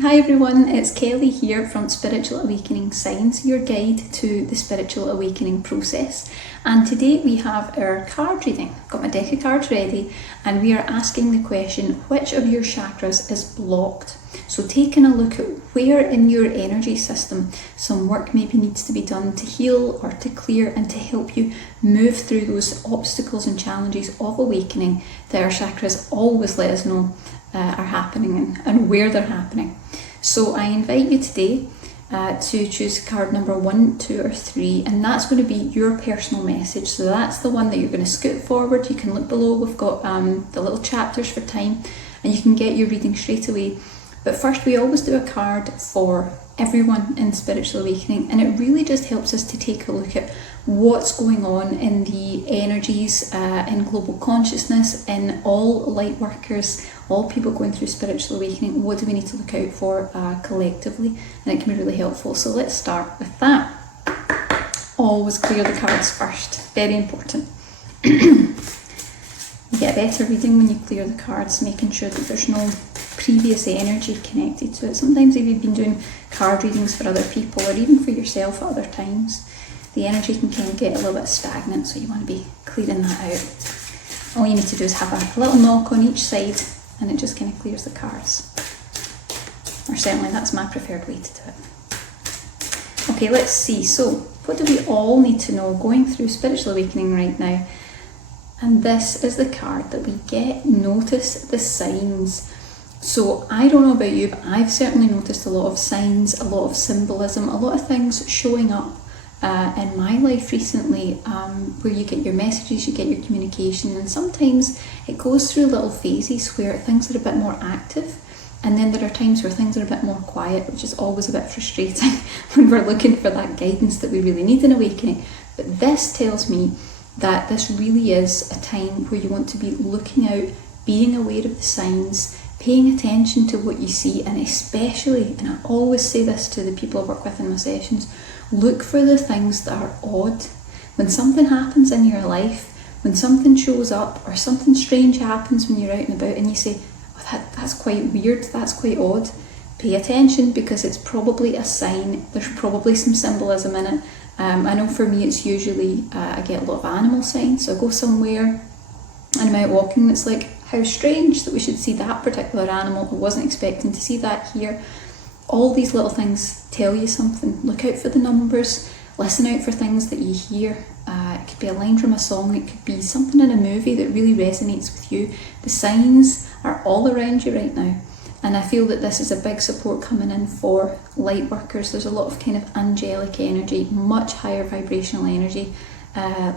Hi everyone, it's Kelly here from Spiritual Awakening Signs, your guide to the spiritual awakening process. And today we have our card reading. I've got my deck of cards ready and we are asking the question, which of your chakras is blocked? So taking a look at where in your energy system some work maybe needs to be done to heal or to clear and to help you move through those obstacles and challenges of awakening that our chakras always let us know are happening and where they're happening. So I invite you today to choose card number 1, 2 or 3, and that's going to be your personal message. So that's the one that you're going to scoot forward. You can look below, we've got the little chapters for time and you can get your reading straight away. But first we always do a card for everyone in Spiritual Awakening, and it really just helps us to take a look at what's going on in the energies in global consciousness, in all light workers, all people going through Spiritual Awakening. What do we need to look out for collectively? And it can be really helpful. So let's start with that. Always clear the cards first, very important. You get a better reading when you clear the cards, making sure that there's no previous energy connected to it. Sometimes if you've been doing card readings for other people or even for yourself at other times, the energy can kind of get a little bit stagnant, so you want to be clearing that out. All you need to do is have a little knock on each side and it just kind of clears the cards. Or certainly that's my preferred way to do it. Okay, let's see. So what do we all need to know going through Spiritual Awakening right now? And this is the card that we get. Notice the signs. So I don't know about you, but I've certainly noticed a lot of signs, a lot of symbolism, a lot of things showing up in my life recently, where you get your messages, you get your communication, and sometimes it goes through little phases where things are a bit more active, and then there are times where things are a bit more quiet, which is always a bit frustrating when we're looking for that guidance that we really need in awakening. But this tells me that this really is a time where you want to be looking out, being aware of the signs, paying attention to what you see, and especially, and I always say this to the people I work with in my sessions, look for the things that are odd. When something happens in your life, when something shows up or something strange happens when you're out and about and you say, oh, that's quite weird, that's quite odd, pay attention, because it's probably a sign. There's probably some symbolism in it. I know for me it's usually, I get a lot of animal signs. So I go somewhere and I'm out walking and it's like, how strange that we should see that particular animal. I wasn't expecting to see that here. All these little things tell you something. Look out for the numbers, listen out for things that you hear. It could be a line from a song, it could be something in a movie that really resonates with you. The signs are all around you right now. And I feel that this is a big support coming in for light workers. There's a lot of kind of angelic energy, much higher vibrational energy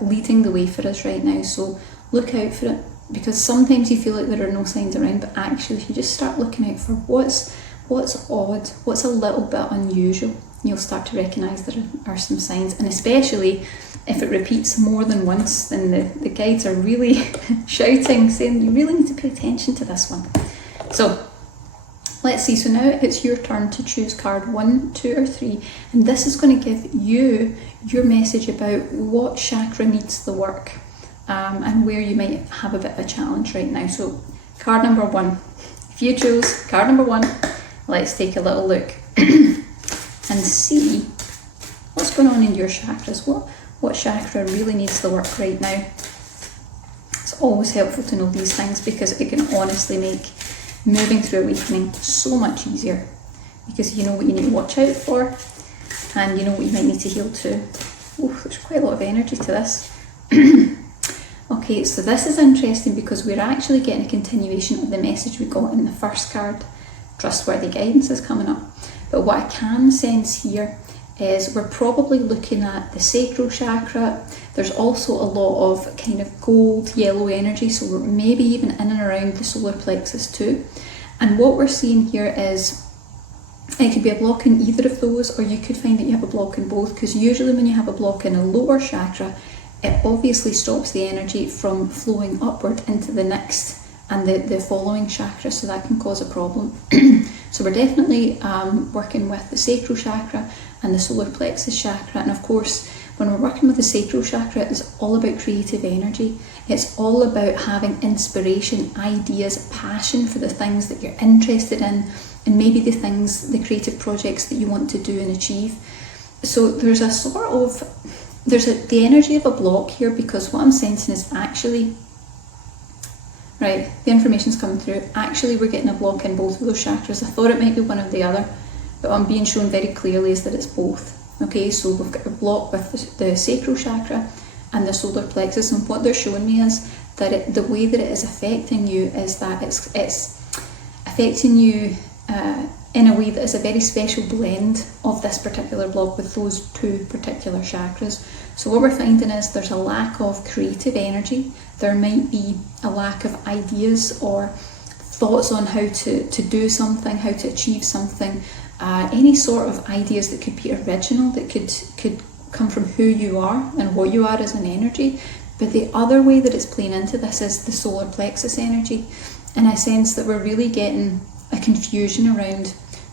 leading the way for us right now. So look out for it, because sometimes you feel like there are no signs around, but actually if you just start looking out for what's odd, what's a little bit unusual, you'll start to recognise there are some signs. And especially if it repeats more than once, then the guides are really shouting, saying you really need to pay attention to this one. So let's see, so now it's your turn to choose card 1, 2 or 3, and this is going to give you your message about what chakra needs the work, and where you might have a bit of a challenge right now. So card number 1, if you chose card number 1, let's take a little look and see what's going on in your chakras. What chakra really needs the work right now? It's always helpful to know these things, because it can honestly make moving through awakening so much easier, because you know what you need to watch out for and you know what you might need to heal too. Oh, there's quite a lot of energy to this. Okay, so this is interesting because we're actually getting a continuation of the message we got in the first card. Trustworthy guidance is coming up. But what I can sense here is we're probably looking at the sacral chakra. There's also a lot of kind of gold yellow energy, so we're maybe even in and around the solar plexus too. And what we're seeing here is it could be a block in either of those, or you could find that you have a block in both, because usually when you have a block in a lower chakra, it obviously stops the energy from flowing upward into the next and the following chakra, so that can cause a problem. So we're definitely working with the sacral chakra and the solar plexus chakra, and of course When we're working with the sacral chakra, it's all about creative energy. It's all about having inspiration, ideas, passion for the things that you're interested in, and maybe the creative projects that you want to do and achieve. So there's a sort of, the energy of a block here, because what I'm sensing is actually, right, the information's coming through. Actually, we're getting a block in both of those chakras. I thought it might be one or the other, but what I'm being shown very clearly is that it's both. Okay, so we've got a block with the sacral chakra and the solar plexus, and what they're showing me is that the way that it is affecting you is that it's affecting you in a way that is a very special blend of this particular block with those two particular chakras. So what we're finding is there's a lack of creative energy. There might be a lack of ideas or thoughts on how to do something, how to achieve something, any sort of ideas that could be original, that could come from who you are and what you are as an energy. But the other way that it's playing into this is the solar plexus energy, and I sense that we're really getting a confusion around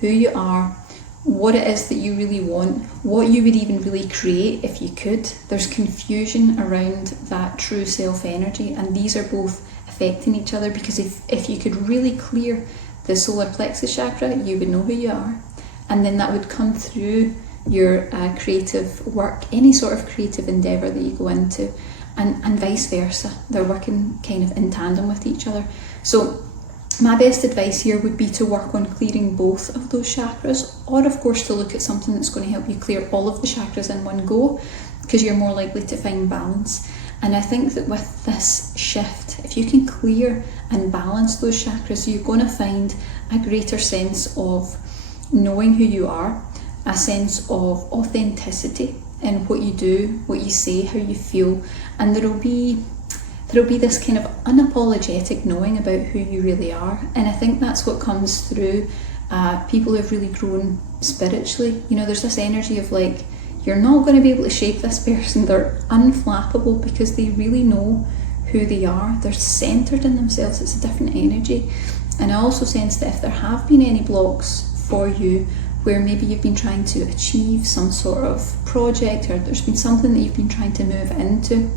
who you are, what it is that you really want, what you would even really create if you could. There's confusion around that true self energy, and these are both affecting each other, because if you could really clear the solar plexus chakra, you would know who you are, and then that would come through your creative work, any sort of creative endeavour that you go into, and vice versa. They're working kind of in tandem with each other. So my best advice here would be to work on clearing both of those chakras, or of course to look at something that's going to help you clear all of the chakras in one go, because you're more likely to find balance. And I think that with this shift, if you can clear and balance those chakras, you're going to find a greater sense of knowing who you are, a sense of authenticity in what you do, what you say, how you feel, and there'll be this kind of unapologetic knowing about who you really are. And I think that's what comes through people who've really grown spiritually. You know, there's this energy of like, you're not going to be able to shake this person. They're unflappable because they really know who they are. They're centered in themselves. It's a different energy. And I also sense that if there have been any blocks for you where maybe you've been trying to achieve some sort of project, or there's been something that you've been trying to move into,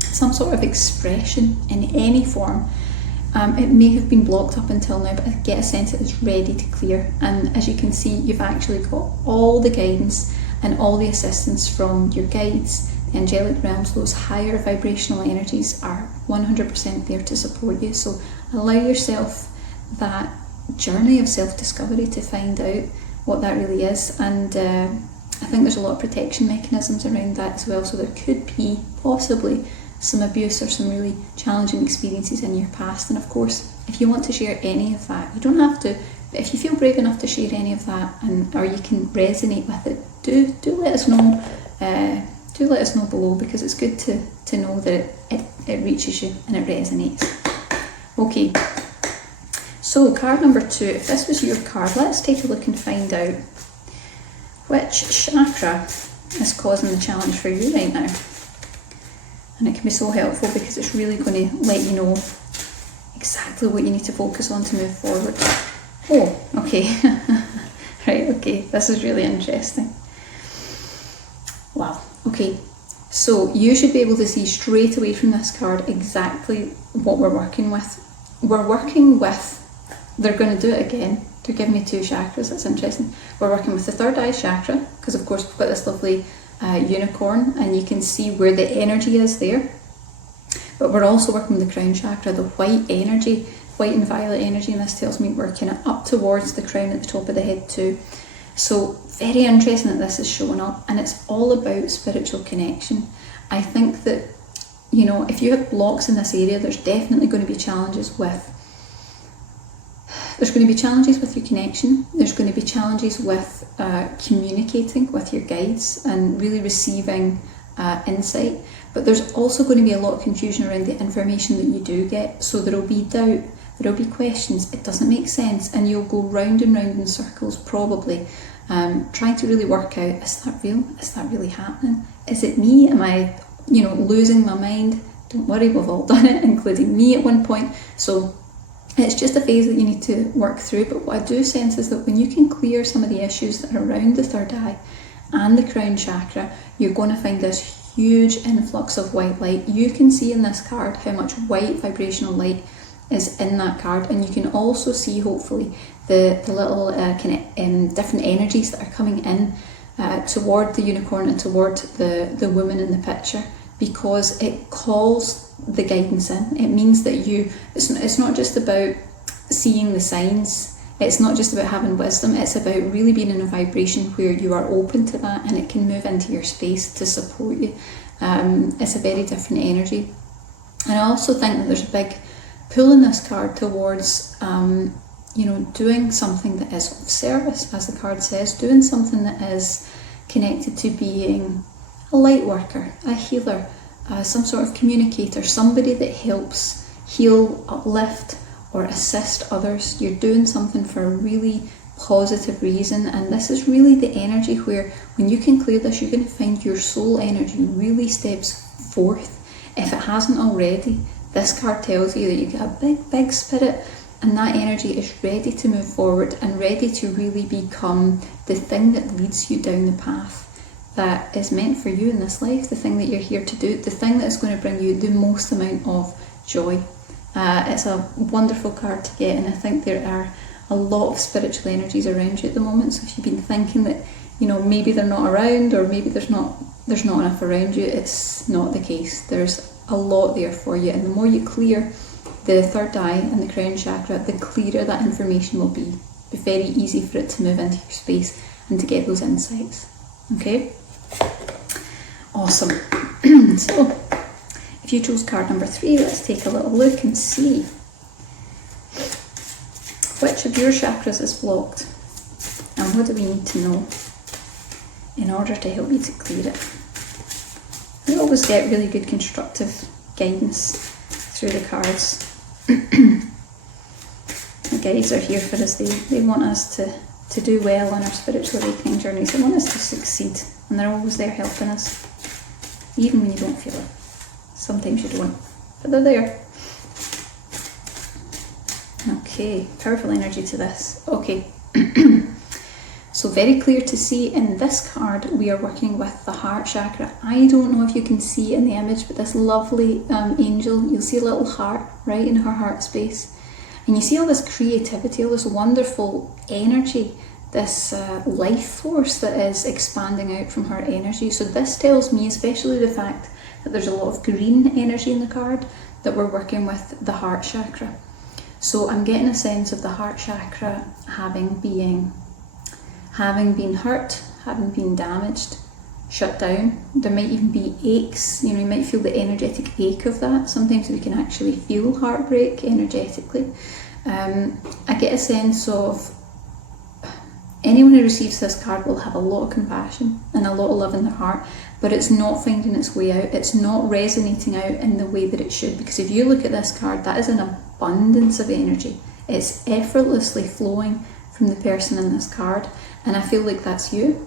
some sort of expression in any form, it may have been blocked up until now, but I get a sense it is ready to clear. And as you can see, you've actually got all the guidance and all the assistance from your guides, the angelic realms. Those higher vibrational energies are 100% there to support you. So allow yourself that journey of self-discovery to find out what that really is. And I think there's a lot of protection mechanisms around that as well. So there could be possibly some abuse or some really challenging experiences in your past. And of course, if you want to share any of that, you don't have to, but if you feel brave enough to share any of that, and or you can resonate with it, do let us know. Do let us know below, because it's good to know that it reaches you and it resonates. Okay, so card number 2, if this was your card, let's take a look and find out which chakra is causing the challenge for you right now. And it can be so helpful because it's really going to let you know exactly what you need to focus on to move forward. Oh, okay. Right, okay, this is really interesting. Wow, okay. So you should be able to see straight away from this card exactly what we're working with. We're working with, they're going to do it again. They're giving me 2 chakras, that's interesting. We're working with the third eye chakra, because of course we've got this lovely unicorn, and you can see where the energy is there. But we're also working with the crown chakra, the white energy, white and violet energy, and this tells me we're kind of up towards the crown at the top of the head too. So very interesting that this is showing up, and it's all about spiritual connection. I think that, you know, if you have blocks in this area, there's definitely going to be challenges with your connection. There's going to be challenges with communicating with your guides and really receiving insight. But there's also going to be a lot of confusion around the information that you do get. So there'll be doubt, there'll be questions, it doesn't make sense, and you'll go round and round in circles probably, trying to really work out, is that real? Is that really happening? Is it me? Am I, losing my mind? Don't worry, we've all done it, including me at one point. So it's just a phase that you need to work through. But what I do sense is that when you can clear some of the issues that are around the third eye and the crown chakra, you're going to find this huge influx of white light. You can see in this card how much white vibrational light is in that card, and you can also see, hopefully, the little different energies that are coming in toward the unicorn and toward the woman in the picture, because it calls the guidance in. It means that it's not just about seeing the signs, it's not just about having wisdom, it's about really being in a vibration where you are open to that and it can move into your space to support you. It's a very different energy. And I also think that there's a big pull in this card towards doing something that is of service, as the card says, doing something that is connected to being a light worker, a healer, some sort of communicator, somebody that helps heal, uplift, or assist others. You're doing something for a really positive reason, and this is really the energy where, when you can clear this, you're going to find your soul energy really steps forth. If it hasn't already, this card tells you that you get a big spirit, and that energy is ready to move forward and ready to really become the thing that leads you down the path that is meant for you in this life, the thing that you're here to do, the thing that is going to bring you the most amount of joy. It's a wonderful card to get, and I think there are a lot of spiritual energies around you at the moment. So if you've been thinking that maybe they're not around, or maybe there's not enough around you, it's not the case. There's a lot there for you, and the more you clear the third eye and the crown chakra, the clearer that information will be. It'll be very easy for it to move into your space and to get those insights. Okay? Awesome. So, if you chose card number 3, let's take a little look and see which of your chakras is blocked and what do we need to know in order to help you to clear it. You always get really good constructive guidance through the cards. The guides are here for us. They want us to do well on our spiritual awakening journeys. They want us to succeed, and they're always there helping us, even when you don't feel it. Sometimes you don't, but they're there. Okay, powerful energy to this. Okay, so very clear to see in this card, we are working with the heart chakra. I don't know if you can see in the image, but this lovely angel, you'll see a little heart right in her heart space. And you see all this creativity, all this wonderful energy, this life force that is expanding out from her energy. So this tells me, especially the fact that there's a lot of green energy in the card, that we're working with the heart chakra. So I'm getting a sense of the heart chakra having been hurt, having been damaged, shut down. There might even be aches, you might feel the energetic ache of that. Sometimes we can actually feel heartbreak energetically. I get a sense of anyone who receives this card will have a lot of compassion and a lot of love in their heart, but it's not finding its way out. It's not resonating out in the way that it should, because if you look at this card, that is an abundance of energy. It's effortlessly flowing from the person in this card, and I feel like that's you,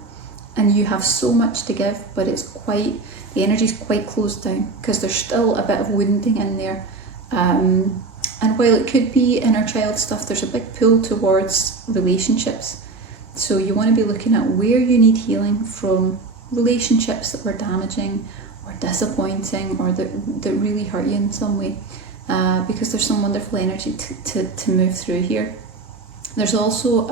and you have so much to give, but the energy's quite closed down because there's still a bit of wounding in there. And while it could be inner child stuff, there's a big pull towards relationships. So you want to be looking at where you need healing from relationships that were damaging or disappointing or that really hurt you in some way, because there's some wonderful energy to move through here. There's also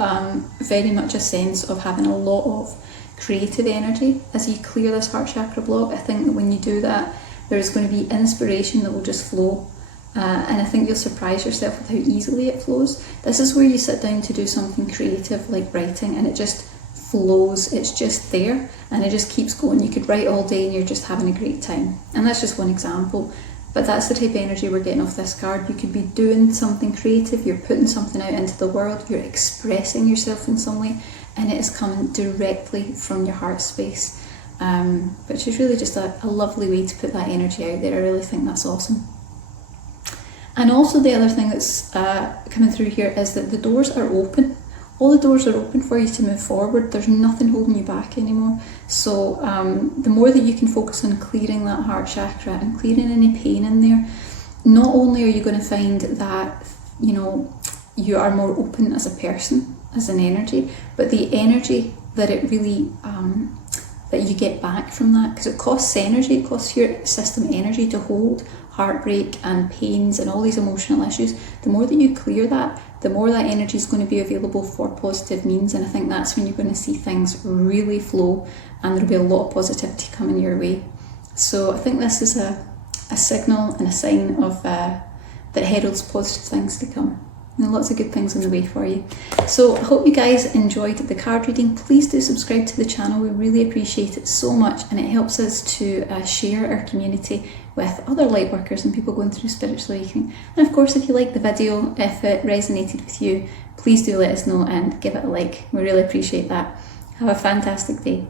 very much a sense of having a lot of creative energy as you clear this heart chakra block. I think that when you do that, there's going to be inspiration that will just flow. And I think you'll surprise yourself with how easily it flows. This is where you sit down to do something creative like writing, and it just flows. It's just there and it just keeps going. You could write all day and you're just having a great time. And that's just one example, but that's the type of energy we're getting off this card. You could be doing something creative, you're putting something out into the world, you're expressing yourself in some way, and it is coming directly from your heart space, which is really just a lovely way to put that energy out there. I really think that's awesome. And also the other thing that's coming through here is that the doors are open. All the doors are open for you to move forward. There's nothing holding you back anymore. So the more that you can focus on clearing that heart chakra and clearing any pain in there, not only are you going to find that, you are more open as a person, as an energy, but the energy that it really that you get back from that, because it costs energy, it costs your system energy to hold heartbreak and pains and all these emotional issues. The more that you clear that, the more that energy is going to be available for positive means, and I think that's when you're going to see things really flow and there'll be a lot of positivity coming your way. So I think this is a signal and a sign of that heralds positive things to come. And lots of good things on the way for you. So I hope you guys enjoyed the card reading. Please do subscribe to the channel. We really appreciate it so much, and it helps us to share our community with other light workers and people going through spiritual awakening. And of course, if you liked the video, if it resonated with you, please do let us know and give it a like. We really appreciate that. Have a fantastic day.